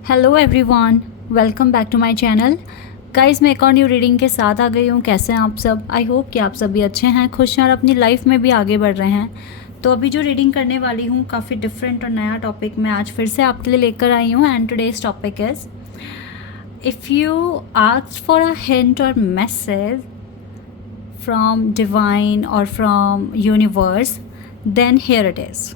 Hello everyone, welcome back to my channel. Guys, मैं एक और न्यू रीडिंग के साथ आ गई हूँ। कैसे हैं आप सब? आई होप कि आप सभी अच्छे हैं, खुश हैं और अपनी लाइफ में भी आगे बढ़ रहे हैं। तो अभी जो रीडिंग करने वाली हूँ काफ़ी डिफरेंट और नया टॉपिक मैं आज फिर से आपके लिए लेकर आई हूँ। And today's topic is, if you ask for a hint और मैसेज फ्रॉम डिवाइन और from universe, then here it is.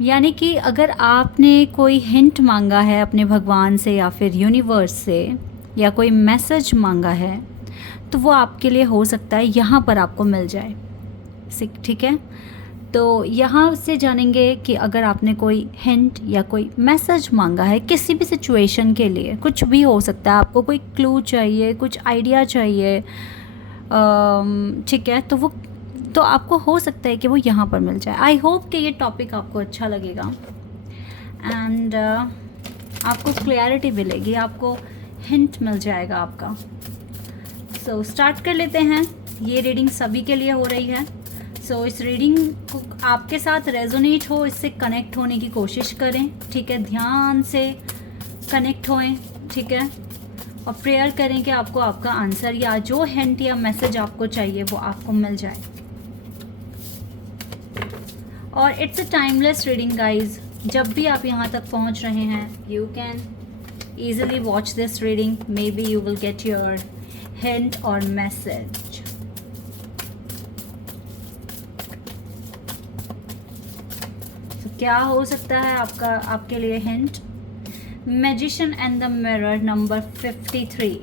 यानी कि अगर आपने कोई हिंट मांगा है अपने भगवान से या फिर यूनिवर्स से, या कोई मैसेज मांगा है, तो वो आपके लिए हो सकता है यहाँ पर आपको मिल जाए। ठीक है, तो यहाँ से जानेंगे कि अगर आपने कोई हिंट या कोई मैसेज मांगा है किसी भी सिचुएशन के लिए, कुछ भी हो सकता है, आपको कोई क्लू चाहिए, कुछ आइडिया चाहिए, ठीक है, तो आपको हो सकता है कि वो यहाँ पर मिल जाए। आई होप कि ये टॉपिक आपको अच्छा लगेगा एंड आपको क्लैरिटी मिलेगी, आपको हिंट मिल जाएगा आपका। सो स्टार्ट कर लेते हैं। ये रीडिंग सभी के लिए हो रही है। सो इस रीडिंग को आपके साथ रेजोनेट हो, इससे कनेक्ट होने की कोशिश करें। ठीक है, ध्यान से कनेक्ट होएं। ठीक है, और प्रेयर करें कि आपको आपका आंसर या जो हिंट या मैसेज आपको चाहिए वो आपको मिल जाए। और it's a timeless reading guys. जब भी आप यहाँ तक पहुँच रहे हैं, you can easily watch this reading, may be you will get your hint और मैसेज। तो क्या हो सकता है आपके लिए hint? Magician and the mirror number 53,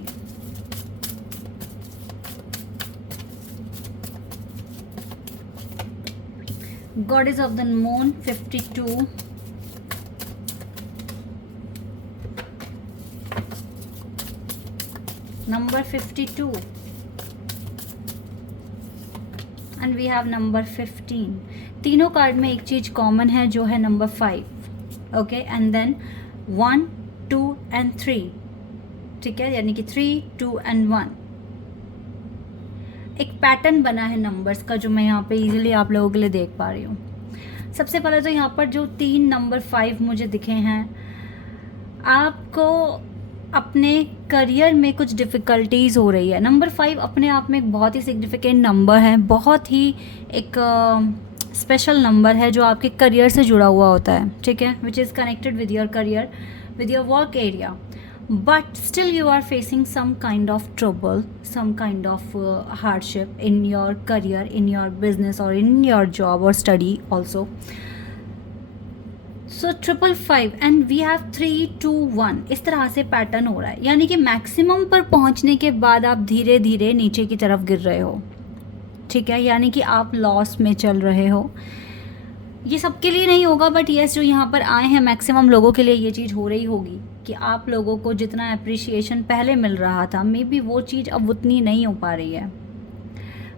Goddess of the Moon 52, number 52, and we have number 15. तीनों कार्ड में एक चीज कॉमन है जो है number 5। Okay, and then 1, 2 and 3। ठीक है, यानी कि 3, 2 and 1। एक पैटर्न बना है नंबर्स का जो मैं यहाँ पे इजीली आप लोगों के लिए देख पा रही हूँ। सबसे पहले तो यहाँ पर जो 3 नंबर 5 मुझे दिखे हैं, आपको अपने करियर में कुछ डिफ़िकल्टीज़ हो रही है। नंबर 5 अपने आप में एक बहुत ही सिग्निफिकेंट नंबर है, बहुत ही एक स्पेशल नंबर है जो आपके करियर से जुड़ा हुआ होता है। ठीक है, which is connected with your career, with your work area. But still you are facing some kind of trouble, some kind of hardship in your career, in your business or in your job or study also. So 555 and we have 3, 2, 1 इस तरह से pattern हो रहा है। यानी कि maximum पर पहुंचने के बाद आप धीरे धीरे नीचे की तरफ गिर रहे हो। ठीक है, यानी कि आप लॉस में चल रहे हो। ये सबके लिए नहीं होगा, बट यस, जो यहाँ पर आए हैं मैक्सिमम लोगों के लिए ये चीज़ हो रही होगी कि आप लोगों को जितना अप्रिसिएशन पहले मिल रहा था, मे बी वो चीज़ अब उतनी नहीं हो पा रही है।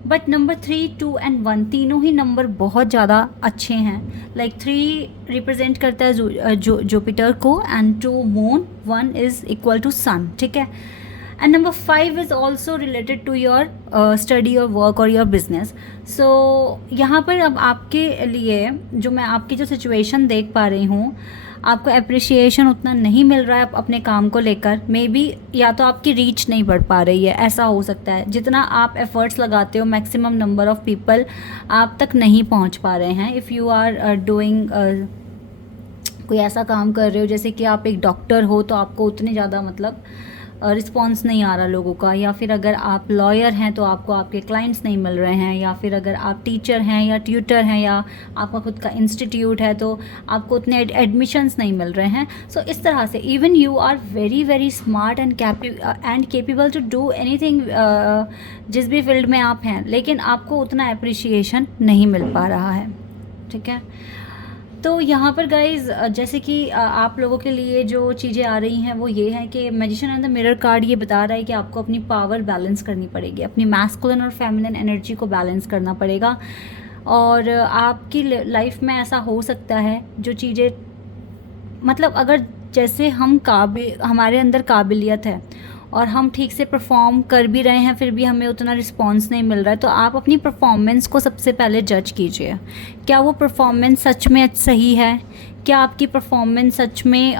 बट नंबर 3, 2 and 1 तीनों ही नंबर बहुत ज़्यादा अच्छे हैं। लाइक 3 रिप्रेजेंट करता है जुपिटर को, and 2 moon, 1 is equal to sun. ठीक है, and number 5 is also related to your study और वर्क और योर बिजनेस। सो यहाँ पर अब आपके लिए जो मैं आपकी जो सिचुएशन देख पा रही हूँ, आपको अप्रिशिएशन उतना नहीं मिल रहा है अपने काम को लेकर। मे बी या तो आपकी रीच नहीं बढ़ पा रही है, ऐसा हो सकता है। जितना आप एफर्ट्स लगाते हो, मैक्सिमम नंबर ऑफ़ पीपल आप तक नहीं पहुंच पा रहे हैं। इफ़ यू आर डूइंग कोई ऐसा काम कर रहे हो जैसे कि आप एक डॉक्टर हो, तो आपको उतने ज़्यादा मतलब रिस्पॉन्स नहीं आ रहा लोगों का, या फिर अगर आप लॉयर हैं तो आपको आपके क्लाइंट्स नहीं मिल रहे हैं, या फिर अगर आप टीचर हैं या ट्यूटर हैं या आपका खुद का इंस्टीट्यूट है तो आपको उतने एडमिशन्स नहीं मिल रहे हैं। सो इस तरह से even you are very very smart and capable to do anything, जिस भी फील्ड में आप हैं, लेकिन आपको उतना अप्रिशिएशन नहीं मिल पा रहा है। ठीक है, तो यहाँ पर गाइज जैसे कि आप लोगों के लिए जो चीज़ें आ रही हैं वो ये है कि magician and the mirror card ये बता रहा है कि आपको अपनी पावर बैलेंस करनी पड़ेगी, अपनी मैस्कुलिन और फेमिनिन एनर्जी को बैलेंस करना पड़ेगा। और आपकी लाइफ में ऐसा हो सकता है जो चीज़ें मतलब अगर जैसे हमारे अंदर काबिलियत है और हम ठीक से परफॉर्म कर भी रहे हैं फिर भी हमें उतना रिस्पॉन्स नहीं मिल रहा है, तो आप अपनी परफॉर्मेंस को सबसे पहले जज कीजिए। क्या वो परफॉर्मेंस सच में सही है? क्या आपकी परफॉर्मेंस सच में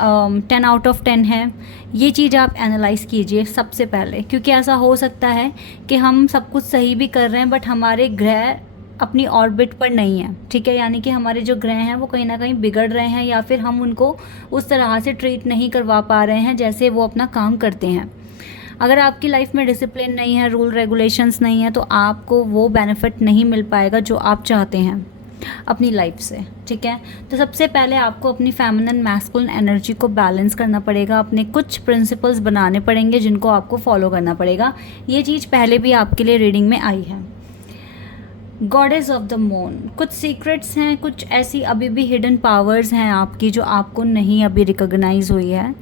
10 आउट ऑफ 10 है? ये चीज़ आप एनालाइज़ कीजिए सबसे पहले, क्योंकि ऐसा हो सकता है कि हम सब कुछ सही भी कर रहे हैं बट हमारे ग्रह अपनी ऑर्बिट पर नहीं है, ठीक है, यानी कि हमारे जो ग्रह हैं वो कहीं ना कहीं बिगड़ रहे हैं या फिर हम उनको उस तरह से ट्रीट नहीं करवा पा रहे हैं जैसे वो अपना काम करते हैं। अगर आपकी लाइफ में डिसिप्लिन नहीं है, रूल रेगुलेशंस नहीं है, तो आपको वो बेनिफिट नहीं मिल पाएगा जो आप चाहते हैं अपनी लाइफ से, ठीक है। तो सबसे पहले आपको अपनी फेमिनिन मैस्कुलिन एनर्जी को बैलेंस करना पड़ेगा, अपने कुछ प्रिंसिपल्स बनाने पड़ेंगे जिनको आपको फॉलो करना पड़ेगा। ये चीज़ पहले भी आपके लिए रीडिंग में आई है। गॉडेस ऑफ द मून, कुछ सीक्रेट्स हैं, कुछ ऐसी अभी भी हिडन पावर्स हैं आपकी जो आपको नहीं अभी रिकॉग्नाइज हुई है,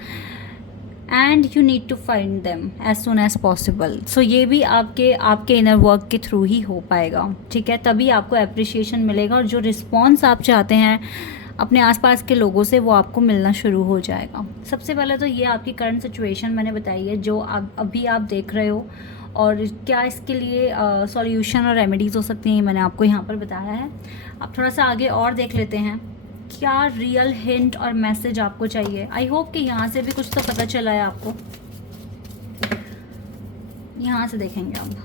and you need to find them as soon as possible. So ये भी आपके इनर वर्क के थ्रू ही हो पाएगा, ठीक है, तभी आपको अप्रिशिएशन मिलेगा और जो रिस्पॉन्स आप चाहते हैं अपने आसपास के लोगों से वो आपको मिलना शुरू हो जाएगा। सबसे पहले तो ये आपकी करंट सिचुएशन मैंने बताई है जो अभी आप देख रहे हो, और क्या इसके लिए सॉल्यूशन और रेमेडीज़ हो सकती हैं मैंने आपको यहाँ पर बताया है। अब थोड़ा सा आगे और देख लेते हैं क्या रियल हिंट और मैसेज आपको चाहिए। आई होप कि यहाँ से भी कुछ तो पता चला है आपको। यहाँ से देखेंगे अब।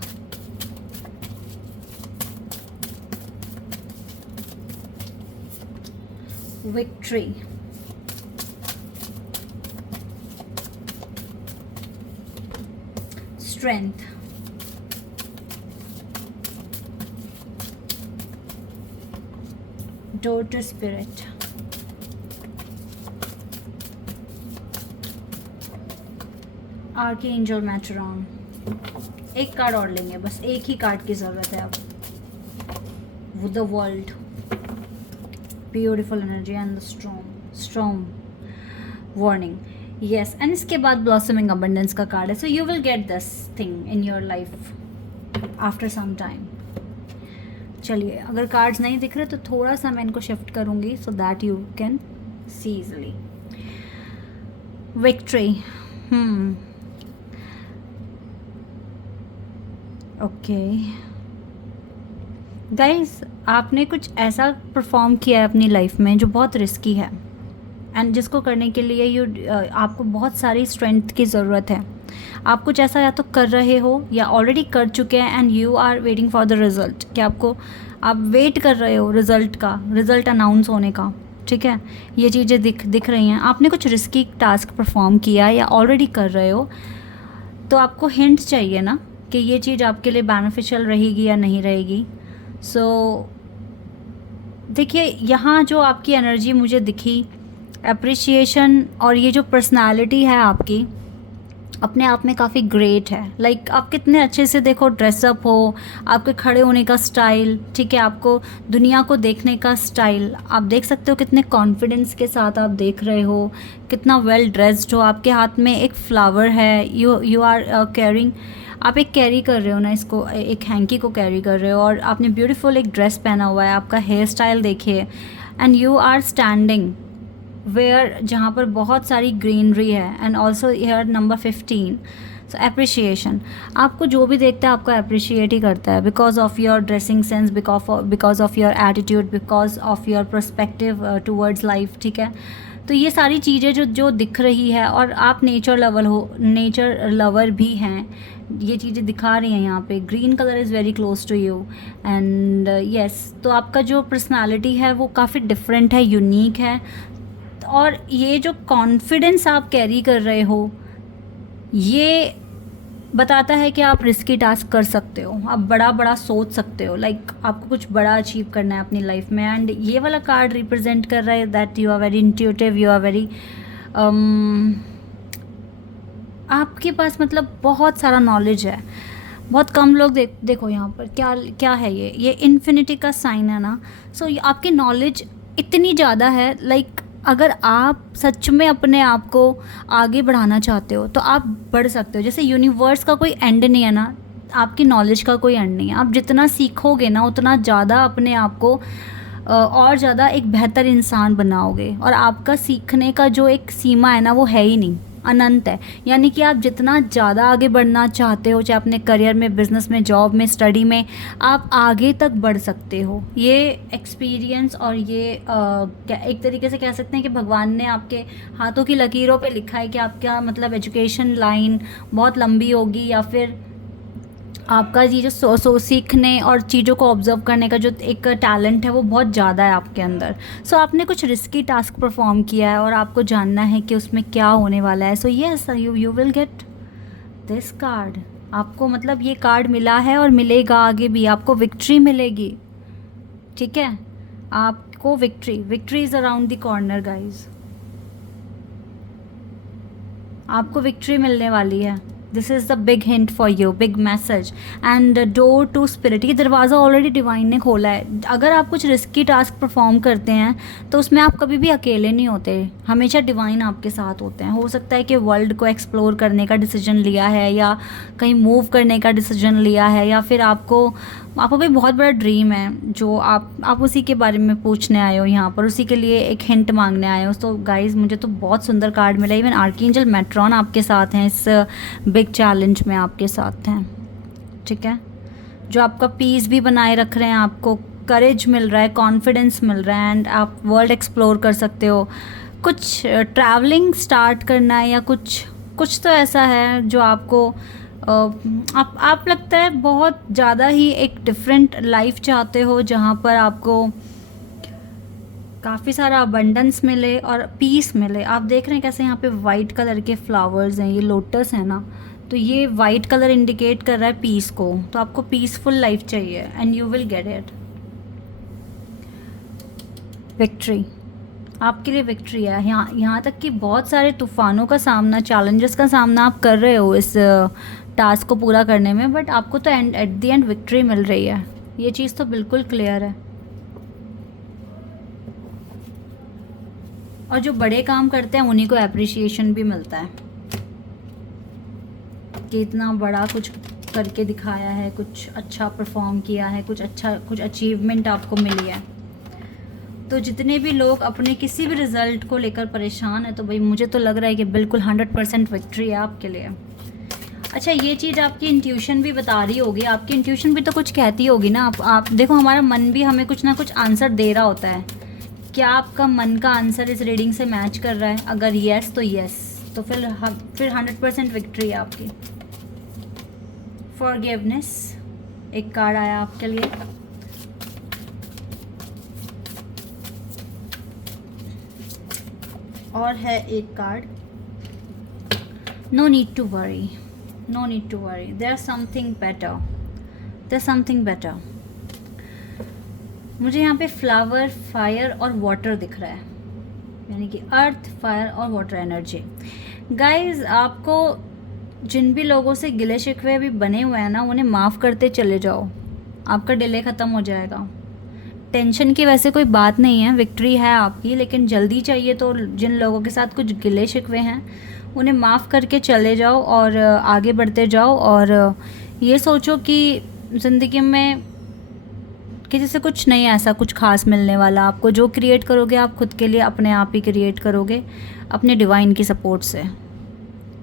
Victory, strength, door to spirit, archangel Metatron. एक कार्ड और लेंगे, बस एक ही कार्ड की ज़रूरत है अब। The world, beautiful energy and the strong warning, yes. And इसके बाद ब्लॉसमिंग अबंडेंस का कार्ड है। So you will get this thing in your life after some time. चलिए, अगर कार्ड्स नहीं दिख रहे तो थोड़ा सा मैं इनको शिफ्ट करूँगी so that you can see easily. Victory, okay guys, आपने कुछ ऐसा परफॉर्म किया है अपनी लाइफ में जो बहुत रिस्की है, एंड जिसको करने के लिए आपको बहुत सारी स्ट्रेंथ की ज़रूरत है। आप कुछ ऐसा या तो कर रहे हो या ऑलरेडी कर चुके हैं and you are waiting for the result, कि आप वेट कर रहे हो रिज़ल्ट अनाउंस होने का, ठीक है। ये चीज़ें दिख रही हैं। आपने कुछ रिस्की टास्क परफॉर्म किया या ऑलरेडी कर रहे हो, तो आपको हिंट चाहिए ना कि ये चीज़ आपके लिए बेनिफिशियल रहेगी या नहीं रहेगी। सो देखिए, यहाँ जो आपकी एनर्जी मुझे दिखी, अप्रिशिएशन, और ये जो पर्सनालिटी है आपकी अपने आप में काफ़ी ग्रेट है। लाइक आप कितने अच्छे से देखो ड्रेसअप हो, आपके खड़े होने का स्टाइल, ठीक है, आपको दुनिया को देखने का स्टाइल, आप देख सकते हो कितने कॉन्फिडेंस के साथ आप देख रहे हो, कितना वेल ड्रेस्ड हो। आपके हाथ में एक फ्लावर है, यू आर कैरिंग, आप एक कैरी कर रहे हो ना, इसको एक हैंकी को कैरी कर रहे हो, और आपने ब्यूटीफुल एक ड्रेस पहना हुआ है। आपका हेयर स्टाइल देखिए, and you are standing where जहाँ पर बहुत सारी ग्रीनरी है, and also here number 15। So appreciation, आपको जो भी देखता है आपको अप्रिशिएट ही करता है, because of your dressing sense, because of your attitude, because of your perspective towards life, ठीक है। तो ये सारी चीज़ें जो दिख रही है, और आप नेचर लवर भी हैं, ये चीज़ें दिखा रही हैं यहाँ पे। Green colour is very close to you, and yes, तो आपका जो पर्सनालिटी है वो काफ़ी डिफरेंट है, यूनिक है, और ये जो कॉन्फिडेंस आप कैरी कर रहे हो ये बताता है कि आप रिस्की टास्क कर सकते हो, आप बड़ा सोच सकते हो, लाइक आपको कुछ बड़ा अचीव करना है अपनी लाइफ में। एंड ये वाला कार्ड रिप्रेजेंट कर रहा है that you are very intuitive, you are very आपके पास मतलब बहुत सारा नॉलेज है। बहुत कम लोग देखो यहाँ पर क्या है, ये इन्फिनिटी का साइन है ना। सो आपकी नॉलेज इतनी ज़्यादा है, लाइक अगर आप सच में अपने आप को आगे बढ़ाना चाहते हो तो आप बढ़ सकते हो। जैसे यूनिवर्स का कोई एंड नहीं है ना, आपकी नॉलेज का कोई एंड नहीं है। आप जितना सीखोगे ना उतना ज़्यादा अपने आप को और ज़्यादा एक बेहतर इंसान बनाओगे, और आपका सीखने का जो एक सीमा है ना वो है ही नहीं। अनंत है। यानी कि आप जितना ज़्यादा आगे बढ़ना चाहते हो, चाहे अपने करियर में, बिजनेस में, जॉब में, स्टडी में, आप आगे तक बढ़ सकते हो। ये एक्सपीरियंस और ये एक तरीके से कह सकते हैं कि भगवान ने आपके हाथों की लकीरों पे लिखा है कि आपका मतलब एजुकेशन लाइन बहुत लंबी होगी, या फिर आपका ये जो सीखने और चीज़ों को ऑब्जर्व करने का जो एक टैलेंट है वो बहुत ज़्यादा है आपके अंदर। सो आपने कुछ रिस्की टास्क परफॉर्म किया है और आपको जानना है कि उसमें क्या होने वाला है। So yes, you will get this card. आपको मतलब ये कार्ड मिला है और मिलेगा आगे भी, आपको विक्ट्री मिलेगी। ठीक है, आपको victory is around the corner guys. आपको विक्ट्री मिलने वाली है। This is the big hint for you, big message and door to spirit. ये दरवाज़ा ऑलरेडी डिवाइन ने खोला है। अगर आप कुछ रिस्की टास्क परफॉर्म करते हैं तो उसमें आप कभी भी अकेले नहीं होते, हमेशा डिवाइन आपके साथ होते हैं। हो सकता है कि वर्ल्ड को एक्सप्लोर करने का डिसीजन लिया है, या कहीं मूव करने का डिसीजन लिया है, या फिर आपको कोई बहुत बड़ा ड्रीम है जो आप उसी के बारे में पूछने आए हो यहाँ पर, उसी के लिए एक हिंट मांगने आए हो। तो गाइज़ मुझे तो बहुत सुंदर कार्ड मिला। इवन आर्कएंजल मेट्रॉन आपके साथ हैं, इस बिग चैलेंज में आपके साथ हैं। ठीक है, जो आपका पीस भी बनाए रख रहे हैं, आपको करेज मिल रहा है, कॉन्फिडेंस मिल रहा है, एंड आप वर्ल्ड एक्सप्लोर कर सकते हो। कुछ ट्रैवलिंग स्टार्ट करना है, या कुछ तो ऐसा है जो आपको आप लगता है बहुत ज़्यादा ही एक डिफरेंट लाइफ चाहते हो, जहाँ पर आपको काफ़ी सारा अबंडेंस मिले और पीस मिले। आप देख रहे हैं कैसे यहाँ पे वाइट कलर के फ्लावर्स हैं, ये लोटस है ना, तो ये वाइट कलर इंडिकेट कर रहा है पीस को। तो आपको पीसफुल लाइफ चाहिए and you will get it. Victory आपके लिए विक्ट्री है। यहाँ तक कि बहुत सारे तूफ़ानों का सामना, चैलेंजेस का सामना आप कर रहे हो इस टास्क को पूरा करने में, बट आपको तो एट द एंड विक्ट्री मिल रही है। ये चीज़ तो बिल्कुल क्लियर है। और जो बड़े काम करते हैं उन्हीं को एप्रिसिएशन भी मिलता है कि इतना बड़ा कुछ करके दिखाया है, कुछ अच्छा परफॉर्म किया है, कुछ अचीवमेंट आपको मिली है। तो जितने भी लोग अपने किसी भी रिज़ल्ट को लेकर परेशान है, तो भाई मुझे तो लग रहा है कि बिल्कुल 100% विक्ट्री है आपके लिए। अच्छा, ये चीज़ आपकी इंट्यूशन भी बता रही होगी, आपकी इंट्यूशन भी तो कुछ कहती होगी ना। आप देखो, हमारा मन भी हमें कुछ ना कुछ आंसर दे रहा होता है। क्या आपका मन का आंसर इस रीडिंग से मैच कर रहा है? अगर येस तो येस, तो फिर 100% विक्ट्री है आपकी। फॉरगिवनेस एक कार्ड आया आपके लिए। और है एक card, no need to worry, no need to worry, there something better, there something better. मुझे यहाँ पे फ्लावर, फायर और वाटर दिख रहा है, यानी कि अर्थ, फायर और वाटर एनर्जी। गाइस, आपको जिन भी लोगों से गिले शिकवे अभी बने हुए हैं ना, उन्हें माफ़ करते चले जाओ, आपका डिले ख़त्म हो जाएगा। टेंशन की वैसे कोई बात नहीं है, विक्ट्री है आपकी, लेकिन जल्दी चाहिए। तो जिन लोगों के साथ कुछ गिले शिकवे हैं उन्हें माफ़ करके चले जाओ और आगे बढ़ते जाओ। और ये सोचो कि ज़िंदगी में किसी से कुछ नहीं ऐसा कुछ खास मिलने वाला। आपको जो क्रिएट करोगे आप खुद के लिए अपने आप ही क्रिएट करोगे, अपने डिवाइन की सपोर्ट से।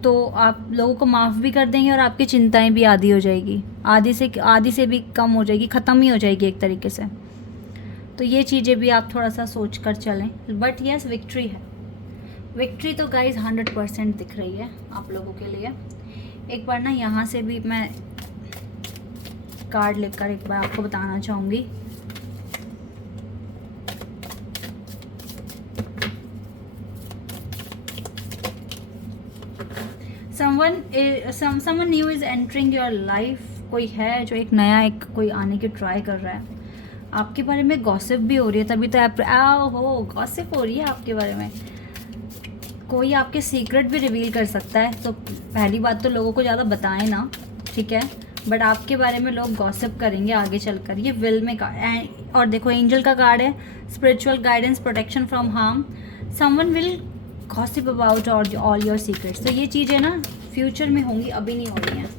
तो आप लोगों को माफ़ भी कर देंगे और आपकी चिंताएं भी आधी हो जाएगी, आधी से भी कम हो जाएगी, ख़त्म ही हो जाएगी एक तरीके से। तो ये चीज़ें भी आप थोड़ा सा सोच कर चलें। बट यस, विक्ट्री है। विक्ट्री तो गाइज 100% दिख रही है आप लोगों के लिए। एक बार ना यहाँ से भी मैं कार्ड लेकर एक बार आपको बताना चाहूँगी। someone new is entering your life। कोई है जो एक नया कोई आने की ट्राई कर रहा है। आपके बारे में गॉसिप भी हो रही है, तभी तो गॉसिप हो रही है आपके बारे में। कोई आपके सीक्रेट भी रिवील कर सकता है। तो पहली बात तो लोगों को ज़्यादा बताएं ना, ठीक है, बट आपके बारे में लोग गॉसिप करेंगे आगे चलकर। ये विल में कार्ड, और देखो एंजल का कार्ड है, spiritual guidance, protection from harm. Someone will gossip about all your secrets. तो ये चीज़ें ना फ्यूचर में होंगी, अभी नहीं हो रही हैं।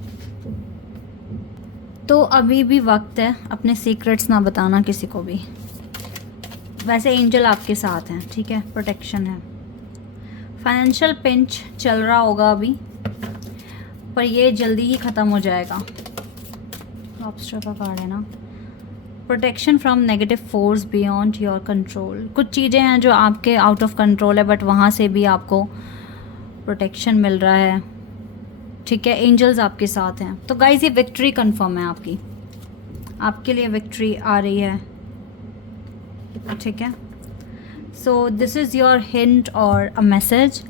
तो अभी भी वक्त है, अपने सीक्रेट्स ना बताना किसी को भी। वैसे एंजल आपके साथ हैं, ठीक है, प्रोटेक्शन है। फाइनेंशियल पिंच चल रहा होगा अभी, पर ये जल्दी ही ख़त्म हो जाएगा। लॉबस्टर का कार्ड है ना। Protection from negative force beyond your control. कुछ चीज़ें हैं जो आपके आउट ऑफ कंट्रोल है, बट वहाँ से भी आपको प्रोटेक्शन मिल रहा है। ठीक है, एंजल्स आपके साथ हैं। तो गाइस ये विक्ट्री कंफर्म है आपकी, आपके लिए विक्ट्री आ रही है। ठीक है, so this is your hint और a message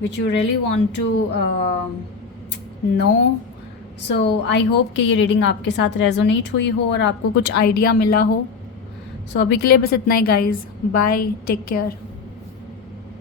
which you really want to know. So I hope कि ये रीडिंग आपके साथ रेजोनेट हुई हो और आपको कुछ आइडिया मिला हो। सो अभी के लिए बस इतना ही गाइज, बाय, टेक केयर।